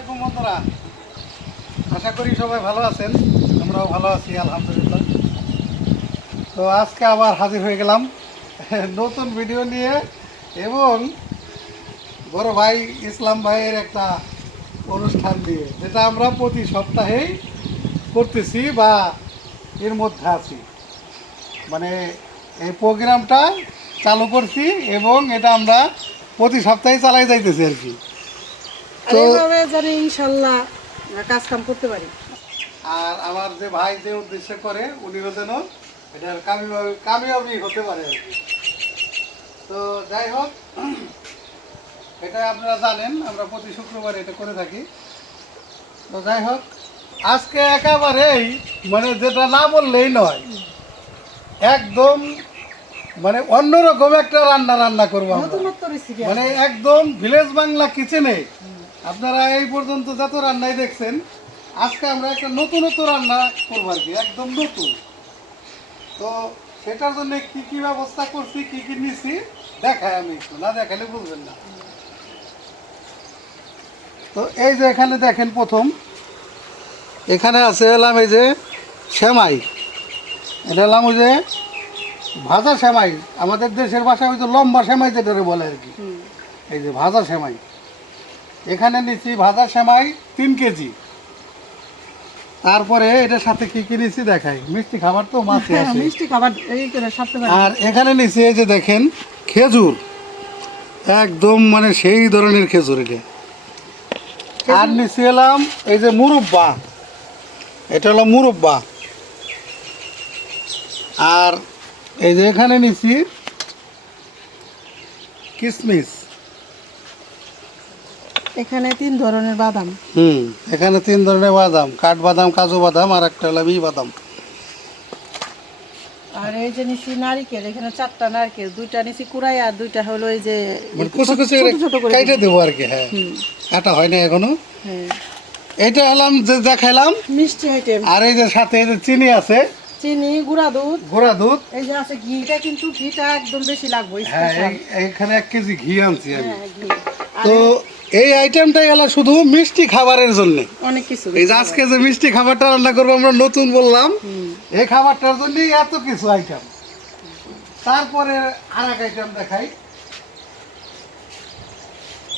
আলাইকুম বন্ধুরা, আশা করি সবাই ভালো আছেন। আমরাও ভালো আছি আলহামদুলিল্লাহ। তো আজকে আবার হাজির হয়ে গেলাম নতুন ভিডিও নিয়ে এবং বড় ভাই ইসলাম ভাইয়ের একটা অনুষ্ঠান দিয়ে, যেটা আমরা প্রতি সপ্তাহেই করতেছি বা এর মধ্যে আছি। মানে এই প্রোগ্রামটা চালু করছি এবং এটা আমরা প্রতি সপ্তাহে চালাই যাইতেছি আর কি। আর এইভাবে জানি ইনশাল্লাহ কাজ কাম করতে পারি। আর আমার যে ভাই যে উদ্দেশ্য করে উনিও যেন এটার কামিয়াবি হতে পারে আর কি। তো যাই হোক, এটা আপনারা জানেন আমরা প্রতি শুক্রবার এটা করে থাকি। তো যাই হোক, আজকে একেবারেই মানে যেটা না বললেই নয়, একদম মানে অন্যরকম একটা রান্না করবো আমরা। নতুনত্ব রেসিপি মানে একদম ভিলেজ বাংলা কিচেনে আপনারা এই পর্যন্ত যত রান্নাই দেখছেন, আজকে আমরা একটা নতুনত্ব রান্না করবো আর কি, একদম নতুন। তো সেটার জন্য কি কি ব্যবস্থা করছি, কি কি নিছি দেখাই, আমি একটু না দেখালে বুঝবেন না। তো এই যে এখানে দেখেন, প্রথম এখানে আছে এলাম এই যে সেমাই। এটা এলাম ওই যে ভাজা সেমাই, আমাদের দেশের ভাষায় ওই যে লম্বা সেমাই যেটা বলে আর কি। এই যে ভাজা সেমাই, এখানে নিচ্ছি ভাজা সেমাই 3 কেজি। তারপরে এটার সাথে কি কি নিচ্ছি দেখাই, মিষ্টি খাবার তো মাছে আছে। মিষ্টি খাবার এই করে সাথে পারি। আর এখানে নিচ্ছি এই যে দেখেন খেজুর, একদম মানে সেই ধরনের খেজুর এটা। আর নিচ্ছি এলাম এই যে মুরব্বা, এটা হলো মুরব্বা। আর এই যে এখানে নিচ্ছি কিশমিশ। এখানে 3 ধরনের বাদাম। এখানে 3 ধরনের বাদাম, কাঠবাদাম, কাজু বাদাম, আর একটা হলো বাদাম। আর এই যে নিছি নারকেল, এখানে 4টা নারকেল, 2টা নিছি কুড়াই আর 2টা হলো এই যে মানে কুচি কুচি ছোট করে কেটে দেবো আর কি। হ্যাঁ, কাটা হয় না এখনো। হ্যাঁ, এইটা হলাম যে দেখাইলাম। মিষ্টি আইটেম। আর এই যে সাথে এই যে চিনি আছে, চিনি, গুঁড়া দুধ, গুঁড়া দুধ। এই যে আছে ঘিটা, কিন্তু ঘিটা একদম বেশি লাগবে। হ্যাঁ, এইখানে 1 কেজি ঘি আনছি আমি। হ্যাঁ, ঘি। তো এই আইটেমটাই হলো শুধু মিষ্টি খাবারের জন্য। অনেক কিছু। এই যে আজকে যে মিষ্টি খাবারটা রান্না করবো আমরা নতুন বললাম, এই খাবারটার জন্যই এত কিছু আইটেম। তারপরে আর এক আইটেম দেখাই।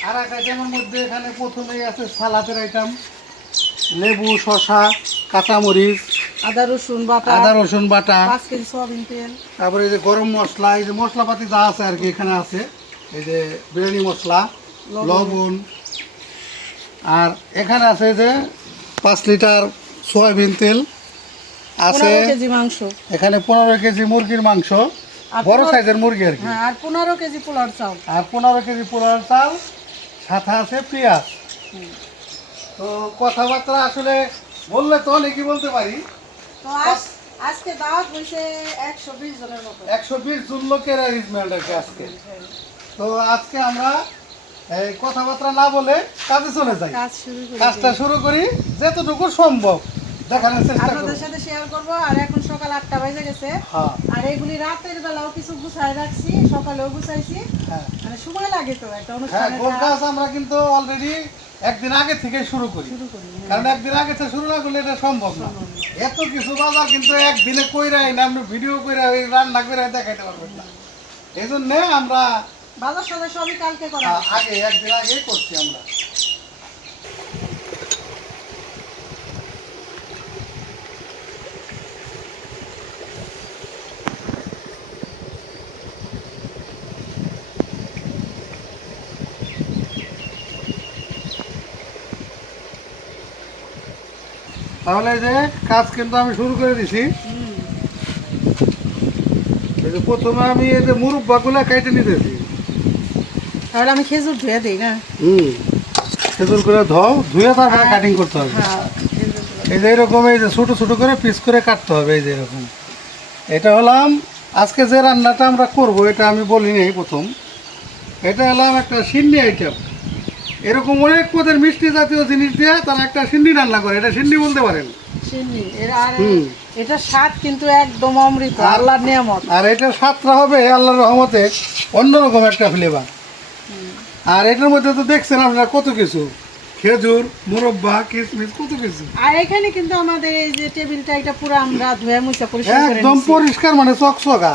আর এক আইটেমের মধ্যে এখানে প্রথমেই আছে সালাদের আইটেম, লেবু, শসা, কাঁচামরিচ, আদা রসুন বাটা, 5 কেজি সয়াবিন তেল। তারপরে এই যে গরম মশলা, এই যে মশলাপাতি যা আছে আর কি এখানে আছে। এই যে বিরিয়ানি মশলা, লবণ। আর এখানে আছে যে 5 লিটার সয়াবিন তেল আছে। 15 কেজি মাংস। এখানে 15 কেজি মুরগির মাংস, বড় সাইজের মুরগি আর কি। হ্যাঁ, আর 15 কেজি পোলার চাল। আর 15 কেজি পোলার চাল, সাথে আছে পেঁয়াজ। তো কথাবার্তা আসলে বললে তো অনেকই বলতে পারি। তো আজকে দাওয়াত হইছে 120 জনের মতো। 120 জন লোকের অ্যারেঞ্জমেন্ট আর কি আজকে। তো আজকে আমরা এই কথাবার্তা না বলে কাজে চলে যাই, কাজটা শুরু করি যতটুকু সম্ভব দেখানোর চেষ্টা করি, আপনাদের সাথে শেয়ার করব। আর এখন সকাল 8টা বাজে গেছে। হ্যাঁ, আর এগুলি রাতের বেলাও কিছু গুছাই রাখছি, সকালেও গুছাইছি। হ্যাঁ, মানে সময় লাগে তো একটা হ্যাঁ। অনুষ্ঠানে। গোল কাজ আমরা কিন্তু অলরেডি একদিন আগে থেকে শুরু করি, কারণ একদিন আগে থেকে শুরু না করলে এটা সম্ভব না। এত কিছু বাজার কিন্তু একদিনে কইরাই না, আপনি ভিডিও কইরা রান্না করে দেখাইতে পারবেন না। এই জন্যে আমরা বাজার সদাই সবই কালকে করা। আগে একদিন আগে করছি আমরা। তাহলে এই যে কাজ কিন্তু আমি শুরু করে দিছি। এই যে প্রথমে আমি এই যে মুরব্বাগুলা কেটে নিতেছি। তাহলে আমি খেজুর ধুয়ে দিই না। খেজুর করে ধুয়ে তারপরে কাটিং করতে হবে। হ্যাঁ, এই যে এরকম এই যে ছোটো ছোটো করে পিস করে কাটতে হবে। এই যে এরকম এটা হলাম আজকে যে রান্নাটা আমরা করব, এটা আমি বলিনি প্রথম। এটা হলাম একটা সিন্নি আইটেম। এরকম অনেক পদের মিষ্টি জাতীয় জিনিস দিয়ে তারা একটা সিন্নি রান্না করে, এটা সিন্নি বলতে পারেন। সিন্নি আর এটা স্বাদ কিন্তু একদম অমৃত, আল্লাহর নিয়ামত। আর এটা স্বাদটা হবে আল্লাহর রহমতে অন্যরকম একটা ফ্লেভার। আর এটার মধ্যে তো দেখছেন আপনারা কত কিছু, খেজুর, মুরব্বা, কিশমিশ কত কিছু। আর এখানে কিন্তু আমাদের এই যে টেবিলটা এটা পুরো আমরা ধুয়ে মুছে পরিষ্কার করে একদম নিছি। পরিষ্কার মানে চকচকা।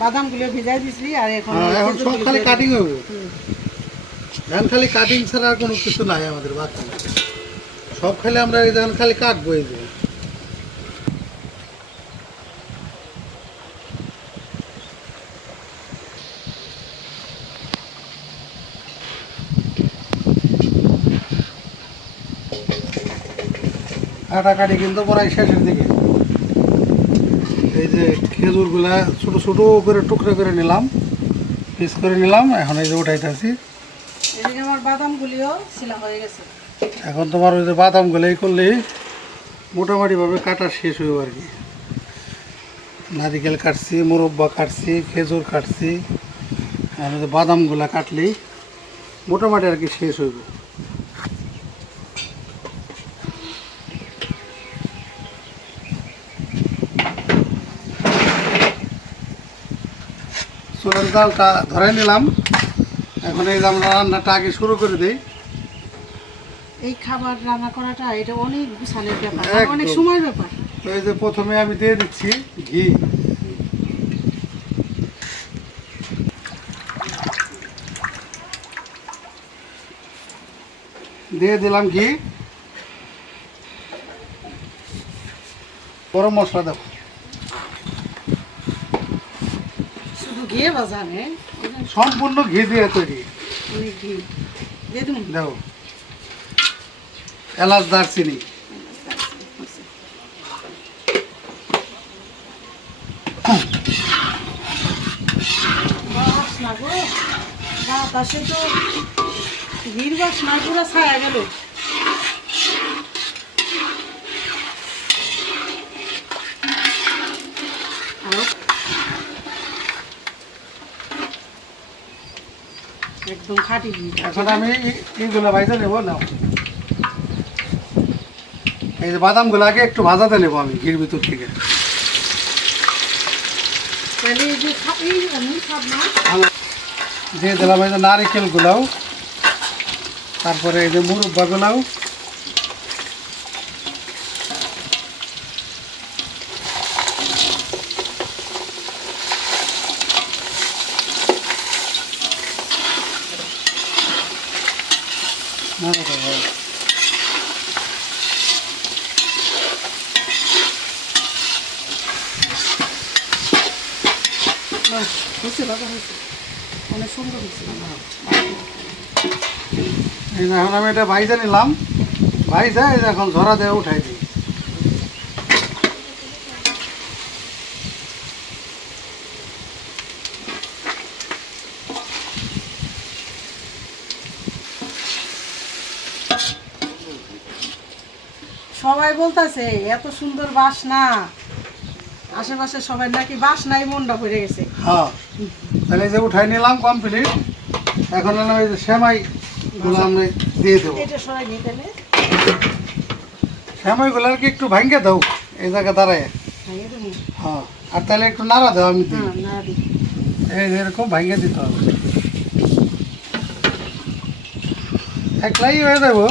বাদামগুলো ভিজাই দিছি আর এখন এখন সব খালি কাটিং হবে। হুম। এখন খালি কাটিং ছাড়া আর কোনো কিছু নাই আমাদের বাচ্চা। সব খালি আমরা এই যখন খালি কাটবো এই যে। কাটাকাটি কিন্তু প্রায় শেষের দিকে। এই যে খেজুরগুলা ছোট ছোট করে টুকরো করে নিলাম, পিস করে নিলাম। এখন এই যে উঠাইতেছি। এদিকে আমার বাদামগুলিও ছিলা হয়ে গেছে। এখন তোমার ওই যে বাদামগুলো এই করলেই মোটামুটিভাবে কাটা শেষ হইব আর কি। নারিকেল কাটছি, মুরব্বা কাটছি, খেজুর কাটছি, আর ওই যে বাদামগুলা কাটলেই মোটামুটি আর কি শেষ হইব। চুলের জালটা ধরে নিলাম। এখন এই যে আমরা রান্নাটা আগে শুরু করে দিই। এই খাবার রান্না করাটা এটা অনেক বিশালের ব্যাপার, একদম। অনেক সময়ের ব্যাপার। তো এই যে প্রথমে আমি দিয়ে দিচ্ছি ঘি। দিয়ে দিলাম ঘি। গরম মশলা দেবো। শুধু ঘিয়ে ভাজা নেই, সম্পূর্ণ ঘি দিয়ে তৈরি। অনেক ঘি দিয়ে তুমি দেখো, এলাচ, দারচিনি। বাসনা গো, বাতাসে তো ঘির বাসনা পুরো ছায়া গেল। আরো একদম খাঁটি ঘি। এখন আমি এইগুলো ভাজা নেবো না। এই যে বাদামগুলো আগে একটু ভাজাতে নেবো আমি ঘির ভিতর থেকে। তাহলে এই যে এই আমি খাব না। দিয়ে দিলাম এই যে নারিকেলগুলাও, তারপরে এই যে মুরব্বাগুলাও। বাস, হয়েছে বাবা, হয়েছে, অনেক সুন্দর হয়েছে। এই যে এখন আমি এটা ভাইজা নিলাম। ভাইজা এই যে এখন ঝরা দিয়ে উঠাই দিই। সবাই বলতেছে এত সুন্দর বাসনা, আশেপাশে সবাই নাকি বাসনাই মনটা ভরে গেছে। হ্যাঁ, তাহলে এই যে উঠাই নিলাম কমপ্লিট। এখন আমি এই যে সেমাইগুলো আমরা দিয়ে দেবো। এটা সবাই নিয়ে গেলে সেমাইগুলো আর কি একটু ভাঙ্গে দাও এই জায়গায় দাঁড়ায়। খাইয়ে দেবো। হ্যাঁ, আর তাহলে একটু নাড়া দাও আমি দিই। হ্যাঁ, না দিই। এই যে এরকম ভাঙ্গে দিতে হবে। একলাই হয়ে যাবো।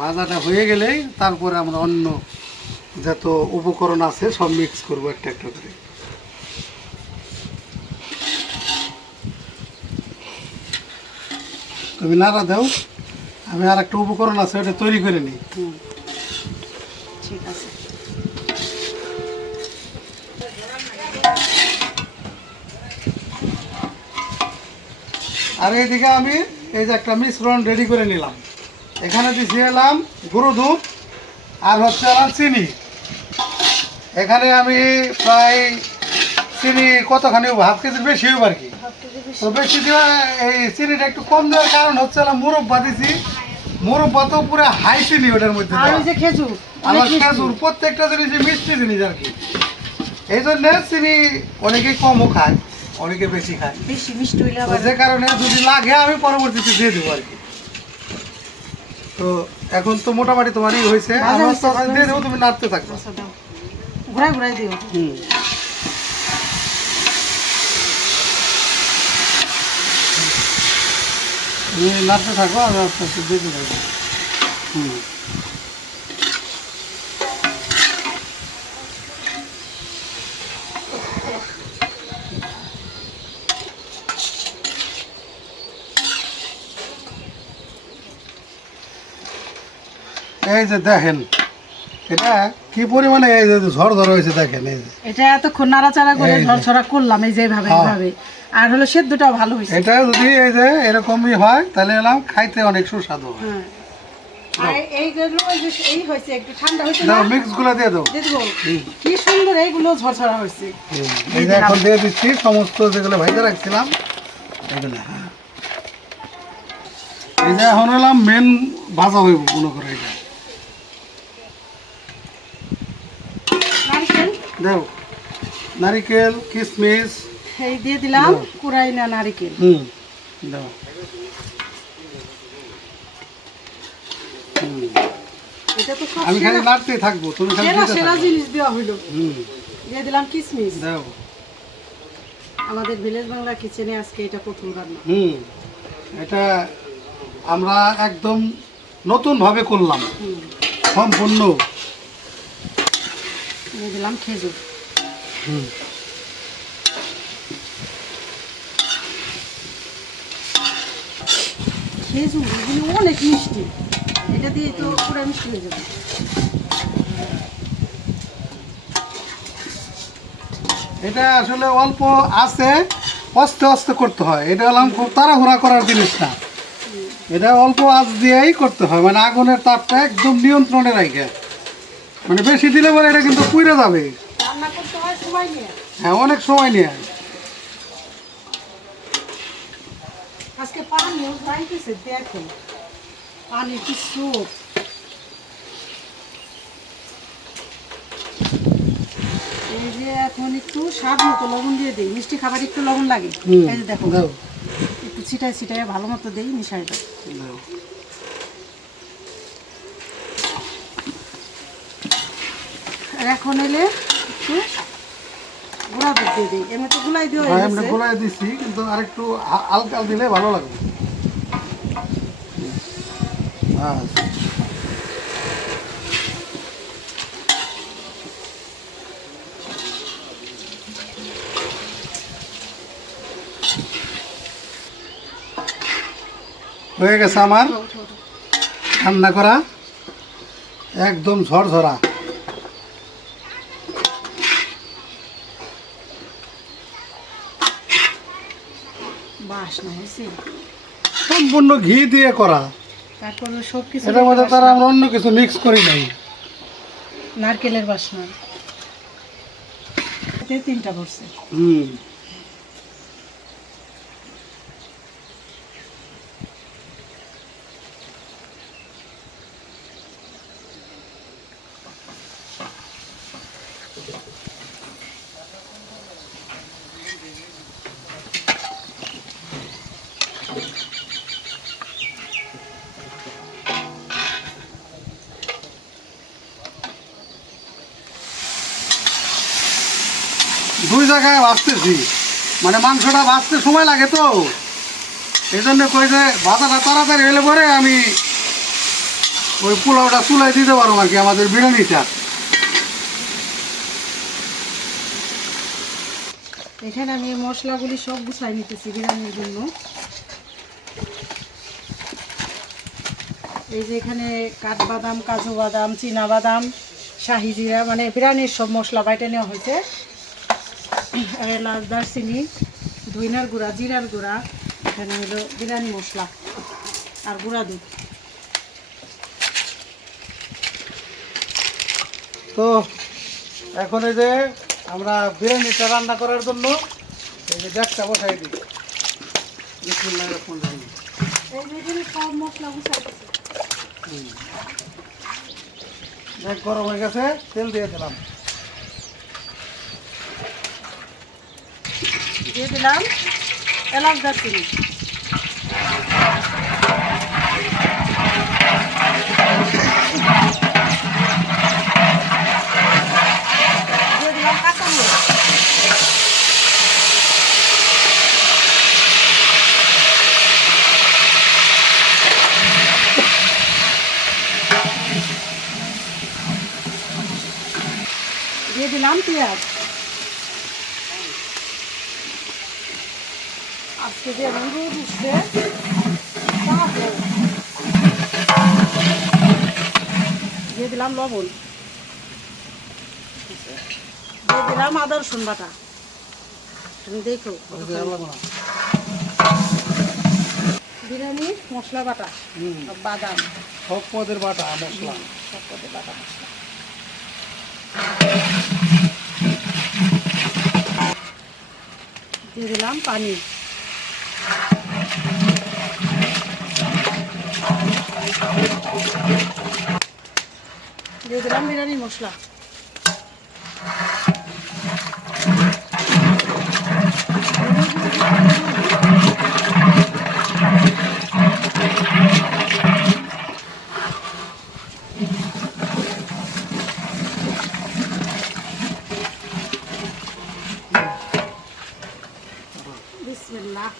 ভাজাটা হয়ে গেলেই তারপরে আমরা অন্য যত উপকরণ আছে সব মিক্স করবো একটা একটা করে। তুমি নাড়া দাও, আমি আর একটা উপকরণ আছে ওটা তৈরি করে নিই। হুম, ঠিক আছে। আর এইদিকে আমি এই যে একটা মিশ্রণ রেডি করে নিলাম। এখানে দিছি এলাম গরু দুধ আর হচ্ছে এলাম চিনি। এখানে আমি প্রায় চিনি কতখানি হাফ কেজির বেশি হইব আর কি। তো বেশি দেওয়া এই চিনিটা একটু কম দেওয়ার কারণ হচ্ছে এলাম মুরব্বা দিছি। মুরব্বা তো পুরো হাই চিনি ওটার মধ্যে আর দেওয়া। ওই যে খেজুর, আমার অনেক মিষ্টি। খেজুর প্রত্যেকটা জিনিসই মিষ্টি জিনিস আর কি। এই জন্য চিনি অনেকেই কমও খায়, অনেকে বেশি খায়। বেশি মিষ্টি হইলে তো আবার যে কারণে যদি লাগে আমি পরবর্তীতে দিয়ে দেবো আর কি। তো এখন তো মোটামুটি তোমারই হয়েছে, ভাজা আমার হয়েছে, তো ভাজা দিয়ে হয়েছে। দেবো, তুমি নাড়তে থাকবে। আচ্ছা দাও, ঘুরাই ঘুরাই দিও। হুম, তুমি নাড়তে থাকো, আমি আস্তে আস্তে দিতে থাকবো। হুম, এই যে দেখেন এটা কি পরিমাণে এই যে ঝড় হয়েছে, দেখেন এই যে এটা এতক্ষণ নাড়াচাড়া করে এই যে। ঝরঝরা করলাম এই যে এইভাবে হ্যাঁ। এইভাবে। আর হলো সেদ্ধটাও ভালো হয়েছে। এটা যদি এই যে এরকমই হয় তাহলে এলাম খাইতে অনেক সুস্বাদু হয়। হ্যাঁ। আর এইগুলো এই যে এই হয়েছে একটু ঠান্ডা হয়েছে না, দাও মিক্স গুলো দিয়ে দাও। দিয়ে দেবো। কি সুন্দর এইগুলো ঝরঝরা হয়েছে। এই যে এখন দিয়ে দিচ্ছি সমস্ত যেগুলো ভাইজা রাখছিলাম এগুলো। হ্যাঁ, এই যে এখন এলাম মেন ভাজা হইব মনে করে এটা। নারকেল দাও নারিকেল কিশমিশ। এই দিয়ে দিলাম কুড়াই না নারকেল। হুম, দাও। হুম, এটা তো সব আমি খালি সেরা নাড়তেই থাকবো, তুমি খালি সেরা দিতে সেরা থাকো। জিনিস দেওয়া হইলো। হুম, দিয়ে দিলাম কিশমিশ। দাও। আমাদের ভিলেজ বাংলা কিচেনে আজকে এটা প্রথম রান্না। হুম, এটা আমরা একদম নতুন ভাবে করলাম হুম, সম্পূর্ণ। দিয়ে দিলাম খেজুর। হুম, খেজুর এগুলো অনেক মিষ্টি, এটা দিয়ে তো পুরো মিষ্টি হয়ে যাবে। এটা আসলে অল্প আছে, আস্তে আস্তে করতে হয়। এটা হলাম খুব তাড়াহুড়া করার জিনিস না, এটা অল্প আঁচ দিয়েই করতে হয়, মানে আগুনের তাপটা একদম নিয়ন্ত্রণে রাখে। মানে বেশি দিলে পরে এটা কিন্তু পুড়ে যাবে। রান্না করতে হয় সময় নিয়ে। হ্যাঁ, অনেক সময় নিয়ে। আজকে পানিও যাইতেছে, দেখো পানির কি স্রোত। এই যে এখন একটু স্বাদ মতো লবণ দিয়ে দিই, মিষ্টি খাবার একটু লবণ লাগে। হুম, এই যে দেখো দাও, একটু ছিটাই ছিটাই ভালো মতো দিই, মিশাই দাও। দাও। আর এখন এলে একটু গুঁড়া দুধ দিয়ে দিই, এমনি তো গুলাই দিয়ে হ্যাঁ, এমনি গোলায় দিছি, কিন্তু আরেকটু হালকা দিলে ভালো লাগবে। হ্যাঁ, হয়ে গেছে আমার রান্না করা একদম ঝরঝরা। বাসনা হয়েছে, সম্পূর্ণ ঘি দিয়ে করা, তারপরে সব কিছু এটার মধ্যে তারা আমরা অন্য কিছু মিক্স করি নাই। নারকেলের বাসনা। এতে 3টা পড়ছে। হুম, দুই জায়গায় ভাজতেছি, মানে মাংসটা ভাজতে সময় লাগে তো, এই জন্য কই যে ভাজাটা তাড়াতাড়ি হলে পরে আমি ওই পোলাওটা চুলাই দিতে পারবো আর কি, আমাদের বিরিয়ানিটা। এখানে আমি এই মশলাগুলি সব গুছাই নিতেছি বিরিয়ানির জন্য। এই যে এখানে কাঠবাদাম, কাজু বাদাম, চীনা বাদাম, শাহি জিরা, মানে বিরিয়ানির সব মশলা বাইটে নেওয়া হয়েছে। এলাচ, দারচিনি, ধইনার গুঁড়া, জিরার গুঁড়া, এখানে হলো বিরিয়ানি মশলা আর গুঁড়া দুধ। তো এখন এই যে আমরা বিরিয়ানিটা রান্না করার জন্য এই যে গ্যাসটা বসাই দিই। বিসমিল্লাহির রহমানির রহিম। এই যে এখানে সব মশলা গুছাইতেছি। গ্যাস গরম হয়ে গেছে, তেল দিয়ে দিলাম। দিয়ে দিলাম এলাচ, দারচিনি। দিয়ে দিলাম পেঁয়াজ। আজকে যে রোদ উঠছে দিয়ে দিলাম লবণ, দিয়ে দিলাম আদা রসুন বাটা। তুমি দেখো বিরিয়ানি মশলা বাটা, বাদাম, সব পদের বাটা মশলা। সব পদে বাটা মশলা। দিয়ে দিলাম পানি। দিয়ে দিলাম বিরিয়ানি মশলা। বিসমিল্লাহ।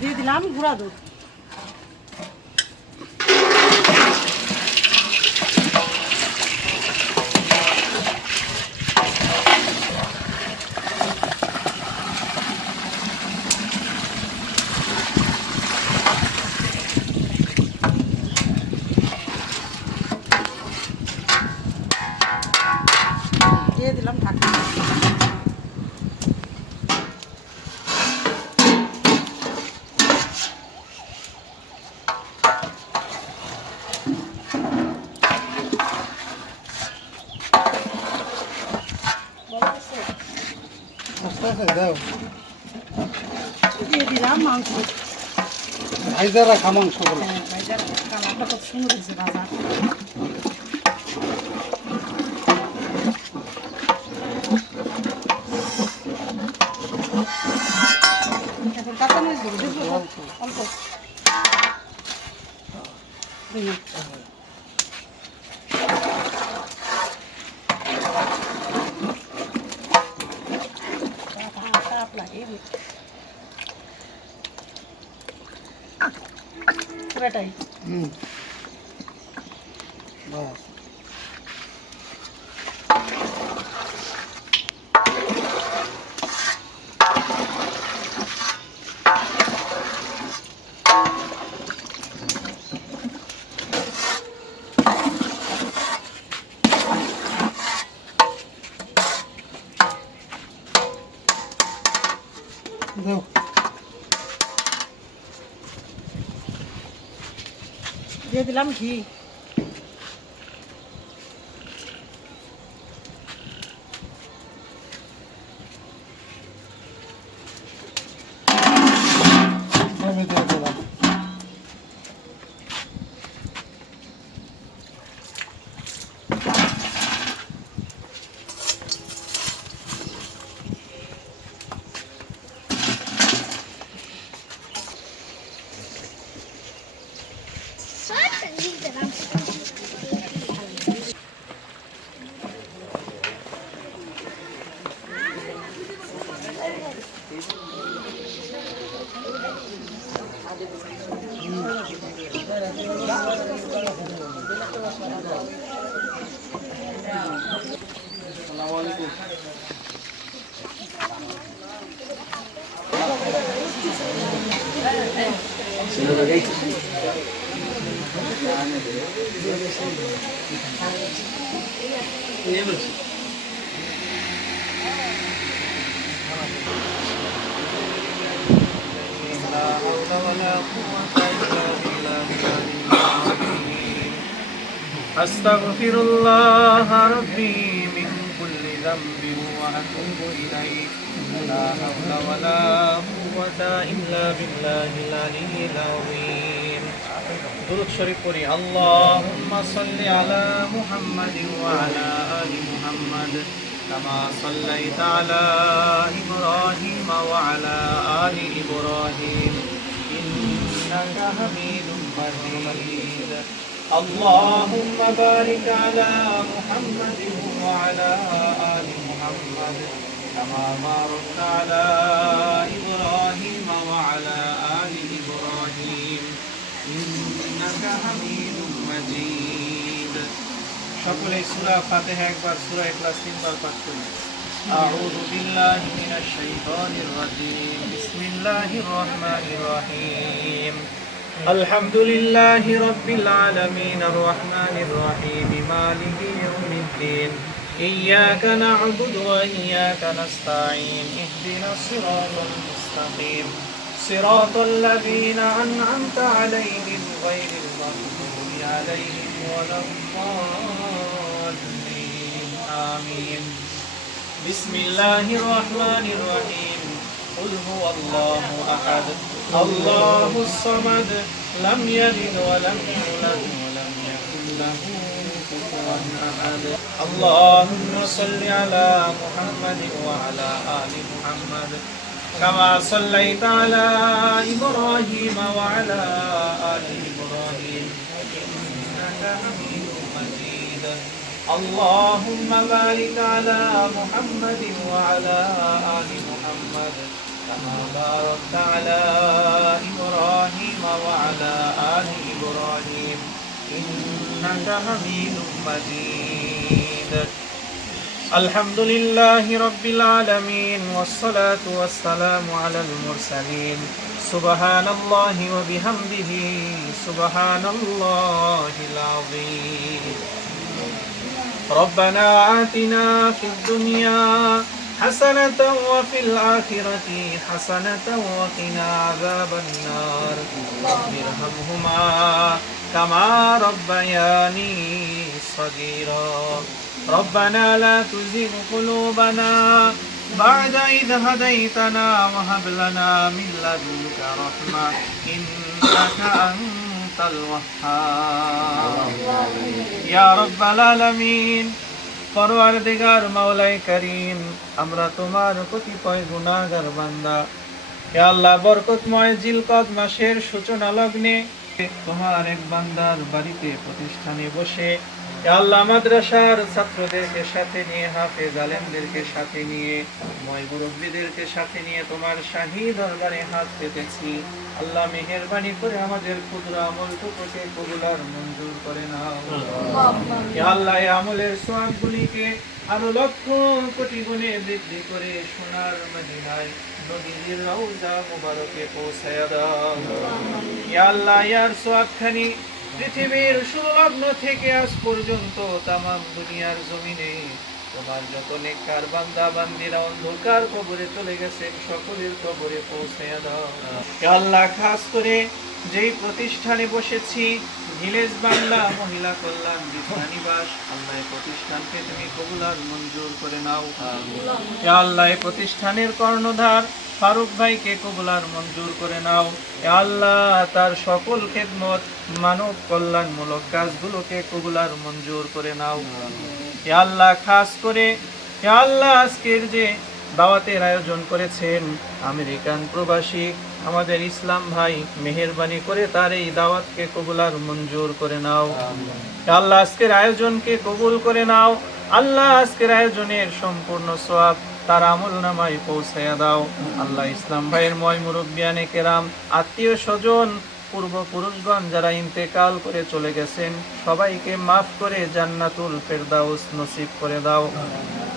দিয়ে দিলাম গুঁড়া দুধ। দিয়ে দিলাম ঢাকা। আস্তে আস্তে দাও। দিয়ে দিলাম মাংস। ভাইজা রাখা মাংসগুলো। হ্যাঁ, ভাইজার কালারটা খুব সুন্দর হয়েছে ভাজা। এখন কাঁচামরিচ দেবো, দেখবো অল্প দিলাম। তাপ লাগে পুরাটাই। বাস। দাও। দিয়ে দিলাম ঘি। আমি দিয়ে দিলাম। أستغفر الله ربي من كل ذنب وأتوب إليه لا حول ولا قوة إلا بالله العلي العظيم درود شريف পড়ি اللهم صل على محمد وعلى آل محمد كما صليت على إبراهيم وعلى آل آل إبراهيم إنك حميد مجيد اللهم بارك على محمد وعلى آل محمد كما باركت على إبراهيم وعلى آل إبراهيم إنك حميد مجيد সকলে সূরা ফাতিহা একবার সূরা ইখলাস তিনবার পাঠ করুন أعوذ بالله من الشيطان الرجيم بسم الله الرحمن الرحيم الحمد لله رب العالمين الرحمن الرحيم مالك يوم الدين إياك نعبد وإياك نستعين اهدنا الصراط المستقيم صراط الذين أنعمت عليهم غير المغضوب عليهم ولا الضالين آمين بسم الله الرحمن الرحيم قل هو الله أحد الله الصمد لم يلد ولم يولد ولم يكن له كفوا أحد اللهم صل على محمد وعلى آل محمد كما صليت على إبراهيم وعلى آل إبراهيم إنك حميد مجيد اللهم بارك على محمد وعلى آل محمد كما باركت على إبراهيم وعلى آل إبراهيم إنك حميد مجيد الحمد لله رب العالمين والصلاة والسلام على المرسلين سبحان الله وبحمده سبحان الله العظيم ربنا آتنا في الدنيا حسنة وفي الآخرة حسنة وقنا عذاب النار رب ارحمهما كما ربياني صغيرا ربنا لا تزغ قلوبنا بعد إذ هديتنا وهب لنا من لدنك رحمة إنك أنت الوهاب يا رب العالمين পরওয়ারদিগার মাওলাই করিম আমরা তোমার কতিপয় গুনাহগার বান্দা হে আল্লাহ বরকতময় জিলকদ মাসের সূচনা লগ্নে তোমার এক বান্দার বাড়িতে প্রতিষ্ঠানে বসে হে আল্লাহ মাদ্রাসার ছাত্রদেরকে সাথে নিয়ে হাফেজ আলেমদেরকে সাথে নিয়ে ময় মুরব্বীদেরকে সাথে নিয়ে তোমার শাহী দরবারে হাত পেতেছি আল্লাহ মেহেরবানি করে আমাদের ক্ষুদ্র আমলটুকুকে কবুল আর মঞ্জুর করে নাও ইয়া আল্লাহ এই আমলের সওয়াবগুলিকে আরো লক্ষ কোটি গুণে বৃদ্ধি করে সোনার মদিনায় নবীর রওজা মুবারকে পৌঁছায়া দাও ইয়া আল্লাহ ইয়ার সওয়াবখানি পৃথিবীর সুলগ্ন থেকে আজ পর্যন্ত তামাম দুনিয়ার জমিনে তোমার যত নেককার বান্দা বান্দিরা অন্ধকার কবরে চলে গেছেন সকলের কবরে পৌঁছায়া দাও হে আল্লাহ খাস করে যেই প্রতিষ্ঠানে বসেছি ভিলেজ বাংলা মহিলা কল্যাণ বিদ্যানিবাস আল্লাহ এই প্রতিষ্ঠানকে তুমি কবুল আর মঞ্জুর করে নাও হে আল্লাহ এই প্রতিষ্ঠানের কর্ণধার ফারুক ভাইকে কবুল আর মঞ্জুর করে নাও হে আল্লাহ তার সকল খেদমত মানব কল্যাণমূলক কাজগুলোকে কবুল আর মঞ্জুর করে নাও হে আল্লাহ খাস করে হে আল্লাহ আজকের যে দাওয়াতের আয়োজন করেছেন আমেরিকান প্রবাসী আমাদের ইসলাম ভাই মেহেরবানি করে তার এই দাওয়াতকে কবুল আর মঞ্জুর করে নাও হে আল্লাহ আজকের আয়োজনকে কবুল করে নাও আল্লাহ আজকের আয়োজনের সম্পূর্ণ সওয়াব তার আমলনামায় পৌঁছায়া দাও আল্লাহ ইসলাম ভাইয়ের ময় মুরব্বিয়ানে কেরাম আত্মীয় স্বজন পূর্বপুরুষগণ যারা ইন্তেকাল করে চলে গেছেন সবাইকে মাফ করে জান্নাতুল ফেরদাউস নসিব করে দাও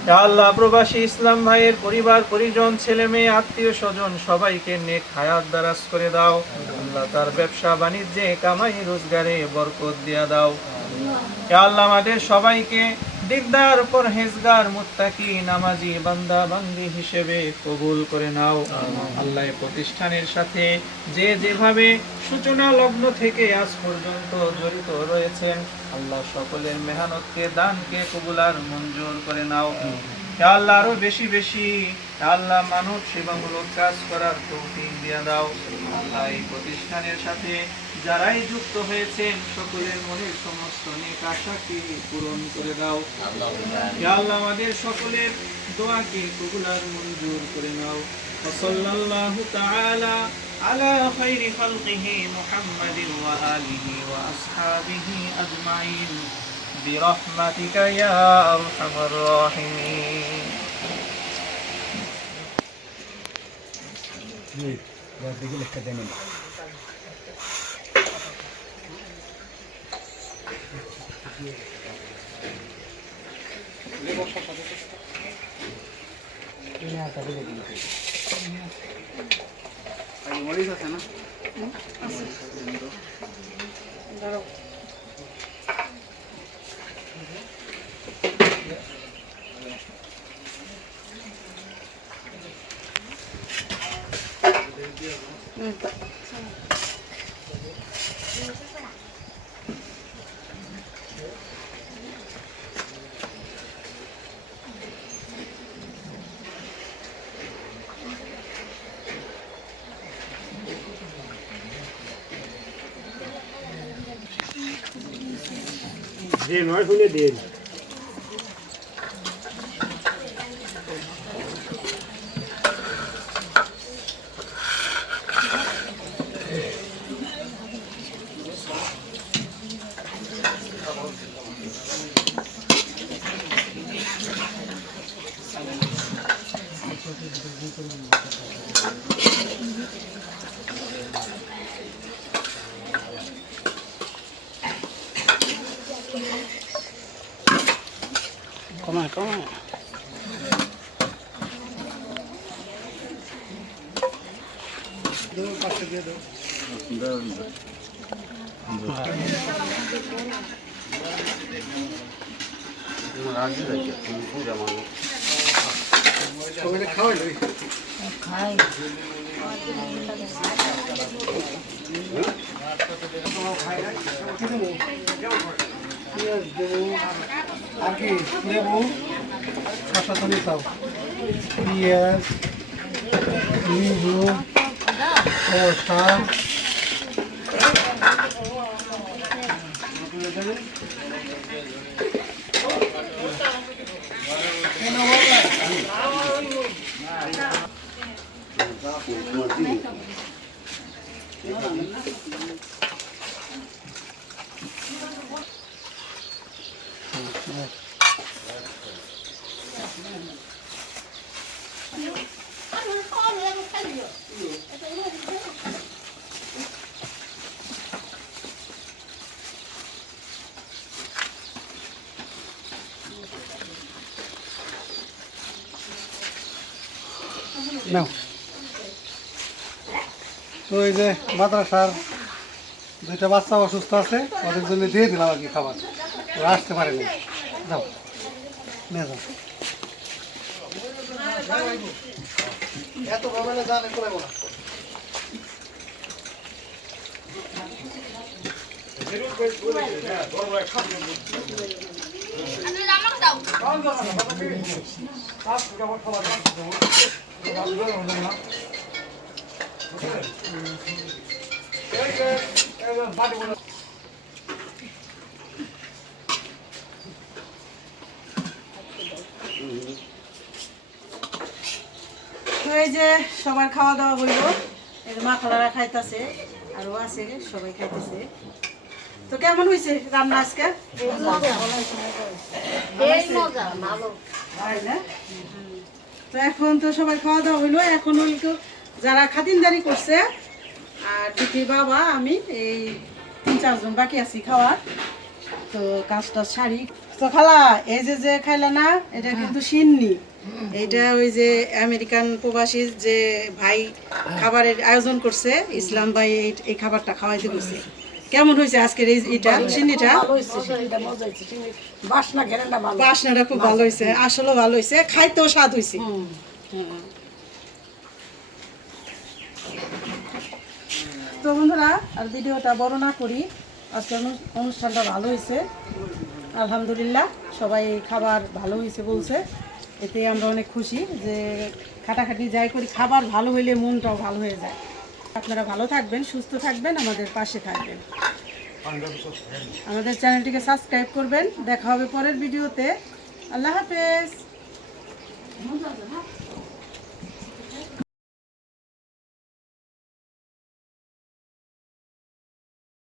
হে আল্লাহ প্রবাসী ইসলাম ভাইয়ের পরিবার পরিজন ছেলে মেয়ে আত্মীয় স্বজন সবাইকে নেক হায়াত দারাজ করে দাও আল্লাহ তার ব্যবসা বাণিজ্যে কামাই রোজগারে বরকত দিয়া দাও হে আল্লাহ আমাদের সবাইকে দিকদার পরহেজগার মুত্তাকি নামাজি বান্দা বান্দি হিসেবে কবুল করে নাও আল্লাহ এই প্রতিষ্ঠানের সাথে যে যেভাবে সূচনা লগ্ন থেকে আজ পর্যন্ত জড়িত রয়েছেন আল্লাহ সকলের মেহনতকে দানকে কবুল আর মঞ্জুর করে নাও হে আল্লাহ আরো বেশি বেশি হে আল্লাহ মানব সেবামূলক কাজ করার তৌফিক দিয়ে দাও আল্লাহ এই প্রতিষ্ঠানের সাথে যারাই যুক্ত হয়েছেন সকলের মনের সমস্ত নেক আশাকে পূরণ করে দাও হে আল্লাহ আমাদের সকলের দোয়াকে কবুল আর মঞ্জুর করে নাও وصلى الله تعالى على خير خلقه محمد وآله وأصحابه أجمعين برحمتك يا أرحم الراحمين. দেন আর শুনে দেন কমা পাশে দিয়ে দাও। সবাই খাওয়াই লই। পেঁয়াজ দেবো, আর কি লেবু, শসা তো নিতাম, পেঁয়াজ, লেবু, শসা, নাও। তো এই যে মাদ্রাসার দুইটা বাচ্চা অসুস্থ আছে, ওদের জন্য দিয়ে দিলাম আর কি খাবার, ওরা আসতে পারেনি। যাও নিয়ে যাও। এত মোবাইলে জানে করে বলা তো এই যে সবার খাওয়া দাওয়া হইল, এই যে মা খালারা খাইতেছে, আরও আছে সবাই খাইতেছে। তো কেমন হয়েছে রান্না আজকে? তাই না? তো এখন তো সবাই খাওয়া দাওয়া হইলো, এখন হইলো যারা খাতিরদারি করছে আর দিদি বাবা আমি এই 3-4 জন বাকি আছি খাওয়ার। তো কাজটা সারি। তো খালা এই যে খাইলা না, এটা কিন্তু সিন্নি, এইটা ওই যে আমেরিকান প্রবাসী যে ভাই খাবারের আয়োজন করছে, ইসলাম ভাই এই খাবারটা খাওয়াইতে করছে। কেমন হয়েছে আজকের এইটা সিন্নিটা? বাসনাটা খুব ভালো হয়েছে, আসলে ভালো হয়েছে, খাইতেও স্বাদ হয়েছে। তো বন্ধুরা আর ভিডিওটা বড় না করি, আজকে অনুষ্ঠানটা ভালো হয়েছে আলহামদুলিল্লাহ, সবাই খাবার ভালো হয়েছে বলছে, এতে আমরা অনেক খুশি যে খাটাখাটি যাই করি খাবার ভালো হইলে মনটাও ভালো হয়ে যায়। আপনারা ভালো থাকবেন, সুস্থ থাকবেন, আমাদের পাশে থাকবেন, আমাদের চ্যানেলটিকে সাবস্ক্রাইব করবেন। দেখা হবে পরের ভিডিওতে। আল্লাহ হাফেজ।